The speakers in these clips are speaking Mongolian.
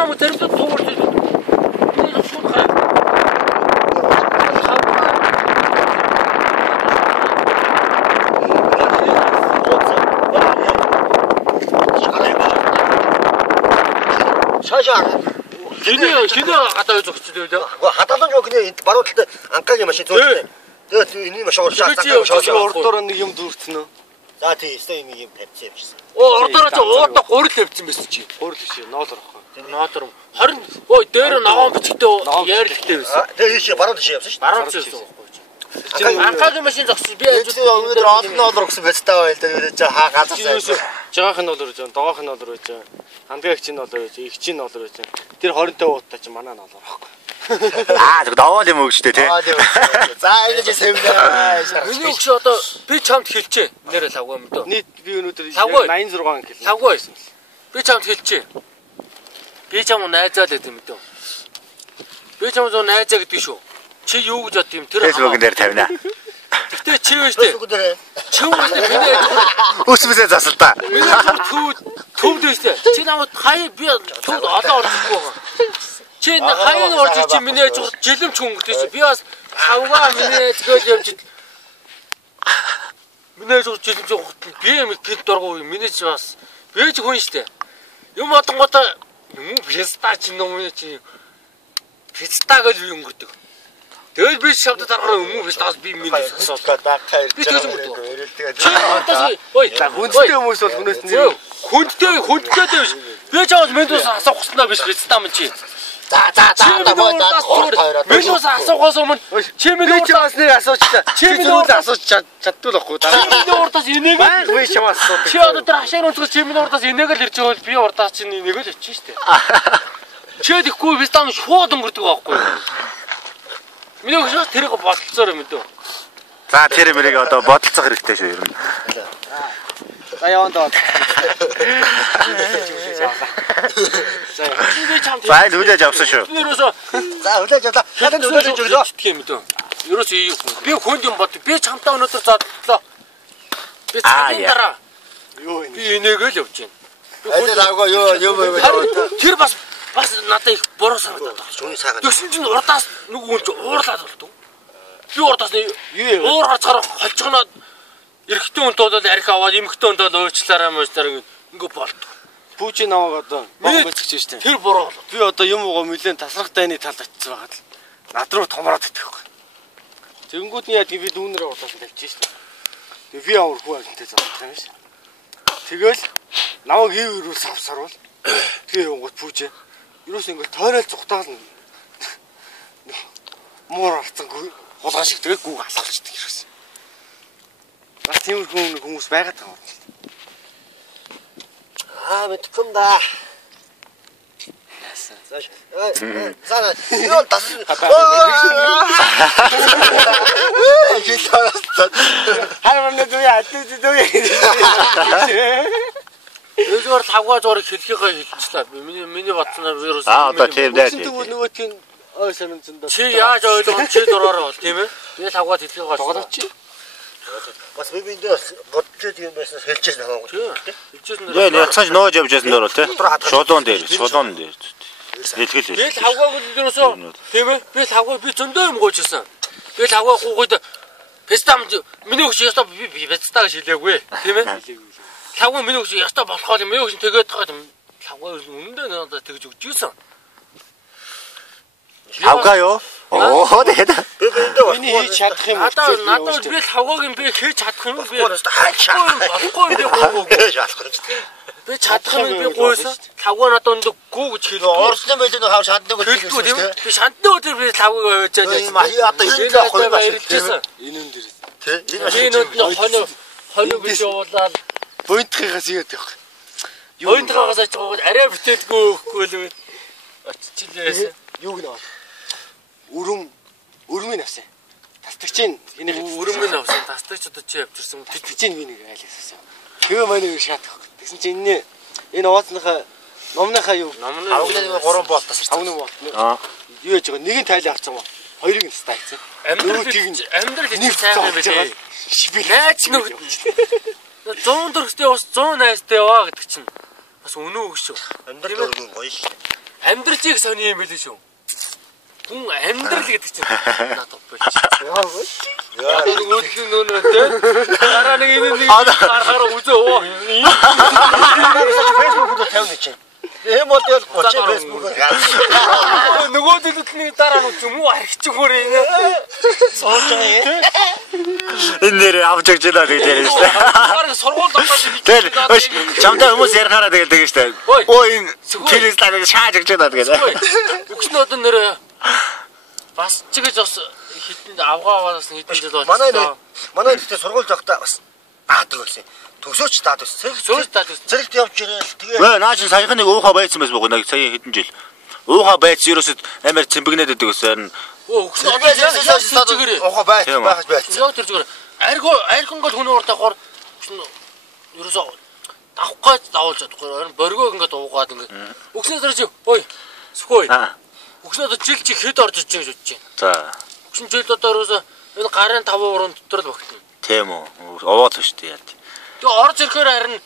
намайг тэрдээ туурч. Энэ шууд хаа. Шаашаа. Шинэ гадаа зогсчихлээ лээ. Хадгалан жоо гинэ баруун талд анкагийн машин зөөлтэй. Тэгээд энэ машин урдуур нэг юм дүүрцэн үү? За тийм ийм тавьчих юм шээ. Урдуур чи уурда гурил тавьсан байсан чи. Гурил биш ноолор ахгүй. Ноолор 20 ой дээр ногоон бичгтэй яарилтай байсан. Тэгээд ийш баруун тийш явсан шүү. Баруун тийш явсан. Анкагийн машин зогссон би өнөөдөр олон ноолор гэсэн байцтай байл дээр чи хаа газар сайсан. Жагаахын ноолор байж байгаа, догоохын ноолор байж байгаа. Хандгаагчийн ноолор байж, игчийн ноолор байж. Тэр 20-тай ууттай чи манай ноолор аахгүй. Тэр даваал юм өгч тээ. За энэ чи сэмнэ. Миний өгш одоо би чамд хэлчихэ. Нэрэ лавгүй юм дөө. Нийт би өнөөдөр 86 хэлсэн. Лавгүй байсан. Би чамд хэлчихэ. Би чам найзаа л гэдэг юм дөө. Би чам зөө найзаа гэдэг шүү. Чи юу гэж бод юм тэр Facebook дээр тавина. Тэгтээ чи вэ штэ. Чи юу гэж миний Үсмэсээ засалтаа. Миний төвд вэ штэ. Чи намайг хай би төвд олон орчихгүй байгаа. Чи хаяг орж чи миний жилэмч хөнгөдөөс би бас хавгаа миний тэгэл явж миний жилэмч хөнгөд би юм гинт дургуу миний ч бас би ч хүн штэ. Юм одонготой юм писта чи юм чи писта гэж юм өнгөрдөг. Тэгэл би шавд дарахаар юм пистаас би миний асуух. Би тэгж юм дөө. Ой, хүндтэй хүмүүс бол хүнээс нь хүндтэй биш. Би ч аваад мэндээс асуух гэснээр биш писта юм чи. За Минус асуухаас өмнө чи миний чамаас нэг асуучлаа. Чи миний асууж чаддгүй л байхгүй. Чи миний урдаас энийг би чамаас асуудаг. Чи одоо тэр хашаар өнцгөөс чи миний урдаас энийг л ирж байгаа бол би урдаас чи энийг л очих штэ. Чи тэгэхгүй би тань шууд өнгөрдөг байхгүй. Миний өгшөөс тэрийг бодлцоор юм дөө. За тэр мэрийг одоо бодолцох хэрэгтэй шүү ер нь. За яваа даа. За хүлээж авсан шүү. За хүлээж авлаа. Хадад хүлээж өглөө. Гэх юм дөө. Ерөөсөө би хүнд юм бод. Би чамтаа өнөөдөр зодлоо. Би цагийн дараа. Юу энэ? Би энийг л явж байна. Ажил авгаа юу. Тэр бас надад их буруу санагдаад байна. Шүний сайхан. Тэгсэн чинь урдаас нэг хүн ч уурлаад болтов. Би урдаас уур гарцаараа холцгоноод эрэгтэй хүн дуудаад арх аваад эмэгтэй хүн дуудаад уучлаарай муучлаарай ингээ болтов. Пүүчи намайг одоо бомбцчих штэ. Тэр буруу болов. Би одоо юм уу нэлээд тасрах дайны талд очиж байгаа л. Над руу томроод итгэхгүй. Тэнгүүд нь яа би дүүнэрээ удаас тавьчих штэ. Тэгээ би авар хүү агентэй зовлох юм ш. Тэгэл намайг хийвэрүүл савсарвал. Тэгээ явгот пүүчээ. Юус ингээл тойрол зүхтаал муур арцангүй хулгай шиг тэгээ гүүг асгалчдаг юус. Бас тиймэрхүү хүмүүс байгаад байгаа юм. Мэдгүй юм да. За юу тас. Харин дүү яа дүү. Өөрөөр тавгаа зураг хэлхийгээ хэлчихлээ. Миний бодсноор вирус. Одоо тийм дээ. Тэгвэл нөгөөтгийн ой санамцсан доо. Чи яаж ойлгох чи дураараа бол тийм ээ. Би тавгаа хэлхийгээ тоглож чи. Бас би эндээс бодчих юм байснаас хэлчихсэн хамаагүй. Хэлчихсэн. Яа яцгааж нөөж явж ясан дээр бол тий. Шулуун дээр. Хэлхэл. Би тавгааг дөрөөсөө тийм ээ. Би тавгаа би зөндөө юм гоожсэн. Би тавгаа гуйд пестам миний өгч ястаа би пестаа гэж хэлээгүй тийм ээ. Тавгаа миний өгч ястаа болохоо юм миний өгч тэгээд байгаа юм. Тавгаа үнэндээ надад тэгж өгч ийсэн. Тавгаа юу? Оо тэгээд миний хийж чадах юм. Надад би тавгааг юм би хийж чадах юм би болохгүй би би чадах юм би гойсон. Тавгаа надад өндөг гүү гэж хэлээ. Орсон байх нь хав шанднаг хэлдэг тийм ээ. Би шандны өдөр би тавгааг явуулж байгаа. Одоо энэ авахгүй байна. Энэ дээр. Тийм. Энэ биш явуулаад поинтхигаас игээд явах. Поинтхигаас жаагаад арай бүтээдгүй өгөхгүй л оччихлээ. Юу гэнэ? Өрмийн авсан. Тастагчийн энийг өрмийн авсан. Тастагч одоо чи явчихсан. Тастагчийн би нэг айлсасан. Тэгээ манай шаатах. Тэгсэн чинь энэ ууцныхаа номныхаа юу? Номны 3 болт тасарч. 5 болт. Юу яж байгаа? Нэг нь тайлаа авсан ба. Хоёрыг нь стайцсан. Амьдрал нэг сайхан юм байна. Би найз нэг 100 төгстэй бас 100 найзтай яваа гэдэг чинь бас өнөө өгш шүү. Амьдрал өөр гоё шүү. амьдралыг сони юм билээ шүү. Хүн амьдрал гэдэг чинь надад болчих. Яа өглөө нөө дараа нэг энэ харахаар үзээ оо. Facebook-д тавьна чинь. Эм бол ял гоч Facebook-д. Нөгөө төлөвлөний дараа нь юм уу архичих хөрөө энэ. Суулж байгаа юм. Энэ нэр авч өгч байгаа гэдэг юм шүү дээ. Харин сургууль дотоод тэгэл чамтай хүмүүс ярихаараа тэгэл шүү дээ. Өө энэ телевизээр шааж өгч байгаа гэдэг. Өгсөн одоо нэр бас ч гэж бас хитэн авгааваас хитэн жил болж манай ихтэй сургууль зогтаа бас даадаг байсан. Төгсөөч даад байсан. Сөрөж даад байсан. Зэрэгт явж ирээл тэгээ. Вэ наа чи саяхан нэг уухаа байцсан байсан баг. Сая хэдэн жил. Уухаа байц ерөөсөд амар цэмбэгнээд байдаг гэсэн. Өгсөн одоо яасан ухаа байж байсан. Яг тэр зүгээр. Архин гол хүн ууртахаар ерөөсөө давах гэж давуулж чадахгүй. Харин боргоо ингээд уугаад ингээд. Өгснөөс чи ой. Сүхөө. Өгснөөд жил чи хэд орж иж гэж бодож байна. За. Өгсөн жил одоо ерөөсөө энэ гарын 5 уран дотор л багтана. Тийм үү. Овоод шүү дээ яа. Тэгээ орж ирэхээр харин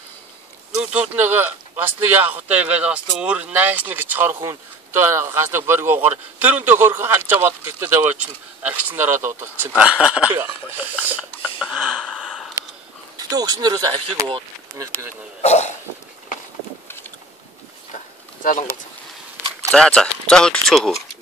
нүү төвд нэг бас нэг яах вэ ингээд бас өөр найс нэг чор хүн одоо гас нэг боргоогоор тэр өндөө хөрх халж аваад гэтээ тавиач нь архич нараа дуудчихсан. Тэгээ өгснөрөөс архийг ууд нэг тэгээд За лонгол. За хөдөлцөөхөө.